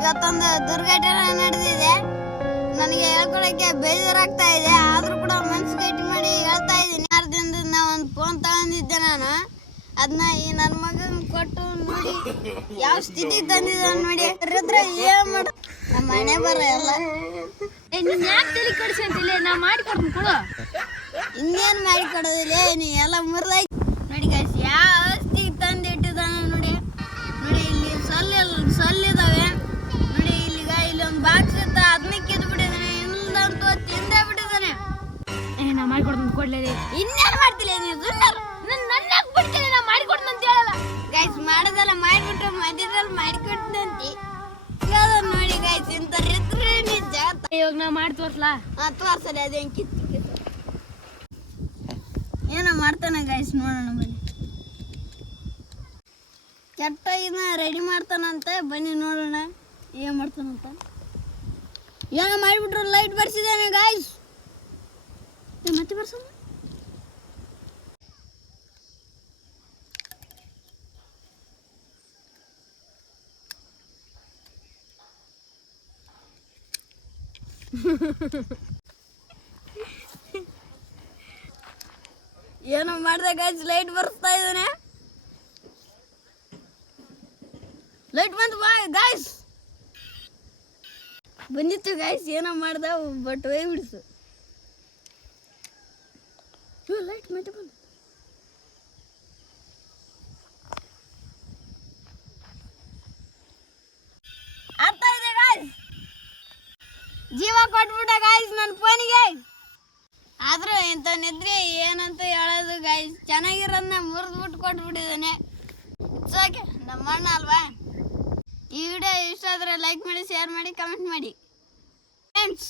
ಇವತ್ತೊಂದು ದುರ್ಘಟನೆ ನಡೆದಿದೆ. ನನಗೆ ಹೇಳ್ಕೊಳಕ್ಕೆ ಬೇಜಾರಾಗ್ತಾ ಇದೆ, ಆದ್ರೂ ಕೂಡ ಮನಸ್ಸು ಗಟ್ಟಿ ಮಾಡಿ ಹೇಳ್ತಾ ಇದ್ದೀನಿ. 6 ದಿನದಿಂದ ಒಂದು ಫೋನ್ ತಗೊಂಡಿದ್ದೆ ನಾನು. ಅದನ್ನ ಈ ನನ್ನ ಮಗನ ಕೊಟ್ಟು ನೋಡಿ ಯಾವ ಸ್ಥಿತಿಗೆ ತಂದಿದ್ದ ನೋಡಿ. ಏನ್ ಮಾಡ ನಮ್ಮ ಮನೆ ಬರ ಎಲ್ಲ ನೀನ್ ಯಾಕೆ ತಲೆ ಕಡಿಸಂತಿಲ್ಲ? ನಾ ಮಾಡಿಕೊಡ್ತೀನಿ ಕೊಡು. ಇನ್ನೇನು ಮಾಡಿಕೊಡೋದಿಲ್ಲ, ನೀ ಎಲ್ಲ ಮುರಿದಾಗಿ ನೋಡಿ ಗಾಯ್ಸ್ ಯಾವ ಸ್ಥಿತಿಗೆ ತಂದು ಇಟ್ಟಿದ್ದಾನೆ ನೋಡಿ. ನೋಡಿ ಇಲ್ಲಿ ಸೊಲ್ಲಿದಾವೆ ನೋಡಿ. ಇಲ್ಲೊಂದು ಬಾಕ್ಸ್ ಇತ್ತ, ಅದನ್ನ ಕಿದ್ದು ಬಿಟ್ಟಿದ್ದಾನೆ. ಇನ್ನೊಂದಂತೂ ತಿಂದೇ ಬಿಟ್ಟಿದ್ದಾನೆ. ನಾ ಮಾಡಿಕೊಡ್ತೀನಿ ಕೊಡ್ಲೇ. ಇನ್ನೇನು ಮಾಡ್ತಿಲ್ಲ ನೀವು? ನನ್ನ ಬಿಡ್ತೀನಿ, ನಾ ಮಾಡಿಕೊಡ್ತೀನಿ ಅಂತ ಹೇಳಲ್ಲ ಗೈಸ್. ಮಾಡೋದೆಲ್ಲ ಮಾಡಿಬಿಟ್ರೆ ಮಧ್ಯದಲ್ಲಿ ಮಾಡಿಕೊಡ್ತಂತಿ ನೋಡಿ ಗೈಸ್. ಇಂಥ ಇದ್ರೆ ನಿಜ. ಇವಾಗ ನಾ ಮಾಡಿ ತೋರ್ಸ್ಲಾ? ತೋರ್ಸಲ್ಲ, ಅದೇನು ಕಿತ್ತು ಏನೋ ಮಾಡ್ತಾನೆ ಗೈಸ್. ನೋಡೋಣ ಬನ್ನಿ. ಕೆಟ್ಟ ಇದನ್ನ ರೆಡಿ ಮಾಡ್ತಾನಂತೆ, ಬನ್ನಿ ನೋಡೋಣ ಏನು ಮಾಡ್ತಾನಂತ. ಏನೋ ಮಾಡಿಬಿಟ್ರು, ಲೈಟ್ ಬರ್ಸಿದ್ದಾನೆ ಗೈಸ್. ಮತ್ತೆ ಬರ್ಸೋಣ. ಏನೋ ಮಾಡ್ದೆ ಗೈಸ್, ಲೈಟ್ ಬರ್ಸ್ತಾ ಇದ್ದಾನೆ. ಲೈಟ್ ಬಂತು ಗೈಸ್, ಬಂದಿತ್ತು ಗೈಸ್. ಏನೋ ಮಾಡ್ದ ಬಟ್ ಹೋಗಿ ಬಿಡಿಸು. ಲೈಟ್ ಮತ್ತೆ ಬಂದು ಅರ್ಥ ಇದೆ ಗೈಸ್. ಜೀವ ಕೊಟ್ಬಿಟ್ಟ ಗೈಸ್ ನನ್ನ ಫೋನಿಗೆ. ಆದ್ರೂ ಇಂಥ ನಿದ್ರೆ ಏನಂತ ಹೇಳೋದು ಗೈಸ್. ಚೆನ್ನಾಗಿರೋದನ್ನ ಮುರಿದ್ಬಿಟ್ಟು ಕೊಟ್ಬಿಟ್ಟಿದ್ದಾನೆ. ಓಕೆ, ನಮ್ಮ ಅಣ್ಣ ಅಲ್ವಾ. ಈ ವಿಡಿಯೋ ಇಷ್ಟ ಆದರೆ ಲೈಕ್ ಮಾಡಿ, ಶೇರ್ ಮಾಡಿ, ಕಮೆಂಟ್ ಮಾಡಿ ಫ್ರೆಂಡ್ಸ್.